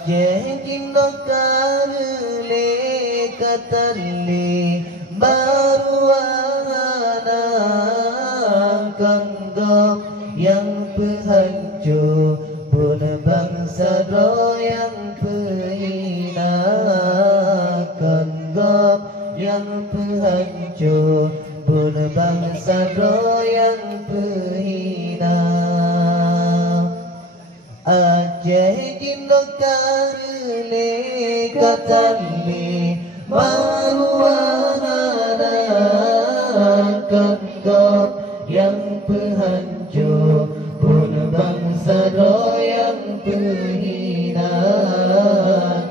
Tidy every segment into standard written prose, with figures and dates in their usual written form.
Aceh Cindokar Lekatali Baruana Kondok yang penghancur pun bangsa yang penghina. Kondok yang penghancur pun bangsa yang penghina. Aceh Cindokar Lekatali Baruana Kondok yang penghancur pun bangsa yang penghina.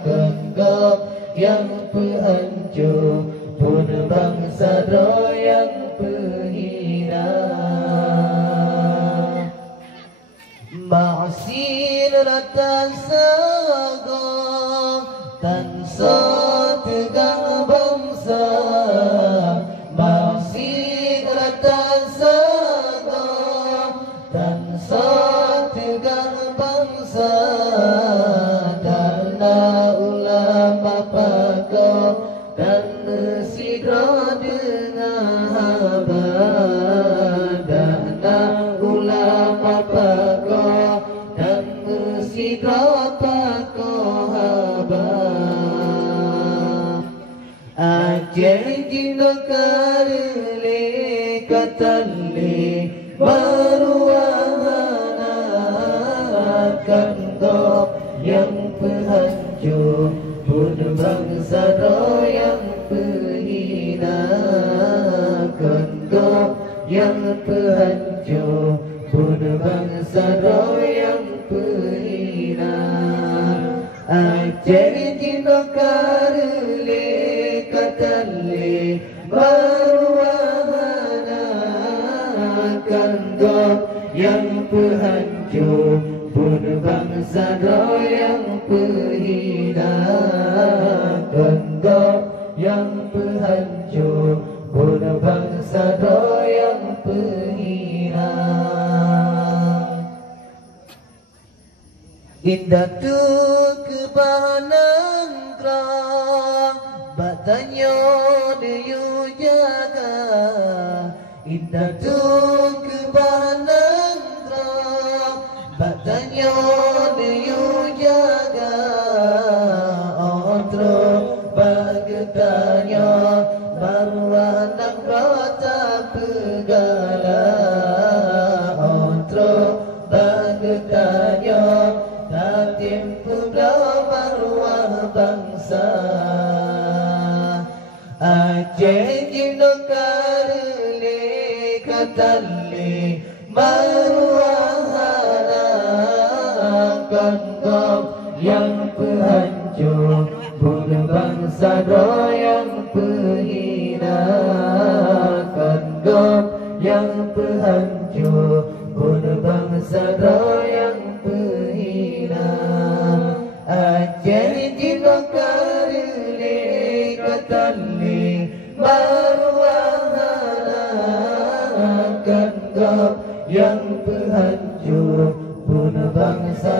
Kondok yang penghancur pun bangsa yang penghina. Ma'asin rata sago tansa tegang bangsa. Ma'asin rata sago tansa tegang bangsa. Dana ulama pago dan sidra dengan haba. Dana ulama pago Aceh Cindokar Lekatali Baruana Kondok yang penghancur pun bangsa yang penghina. Kondok yang penghancur pun bangsa yang penghina. Aceh Cindokar Lekatali Baruana Kondok yang penghancur pun bangsa yang penghina. Kondok yang penghancur pun bangsa yang penghina. Indah tu kebahanan terang batanya diu jaga. Indah tu kebahanan terang batanya diu jaga. Otro bagetanya baruanak rata pegala. Otro bagetanya Tatim Putra Marwah bangsa. Aceh Cindokar Lekatali Baruana Kondok yang penghancur pun bangsa yang penghina. Kondok yang penghancur pun bangsa yang penghina. Aceh Cindokar Lekatali Baruana Kondok yang penghancur pun bangsa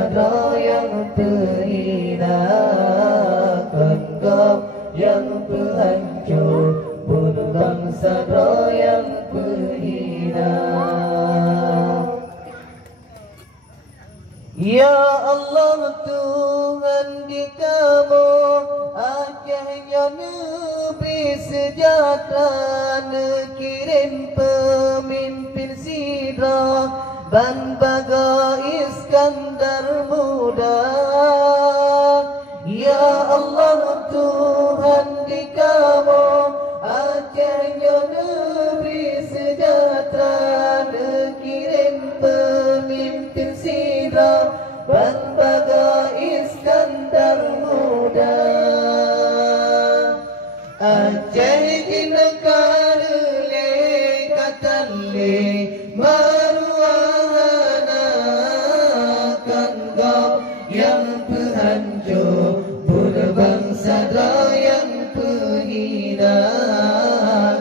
yang penghina. Kondok yang penghancur pun bangsa yang penghina. Ya Allah Tuhan di kamu Acehnya Nabi sejahtera kirim pemimpin sidra Ban Baga Iskandar muda. Ya Allah Tuhan di kamu Acehnya Nabi sejahtera kirim pemimpin sidra Ban Baga Iskandar muda. Aceh Cindokar Lekatali Baruana Kondok yang penghancur pun bangsa yang penghina.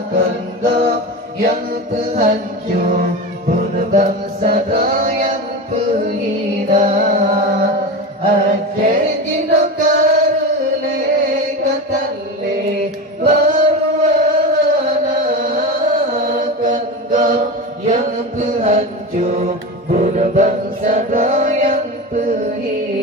Kondok yang penghancur pun bangsa yang penghina. Aceh Jindokarle katalle berwanakan kau yang penghancur bunuh bangsa yang penghina.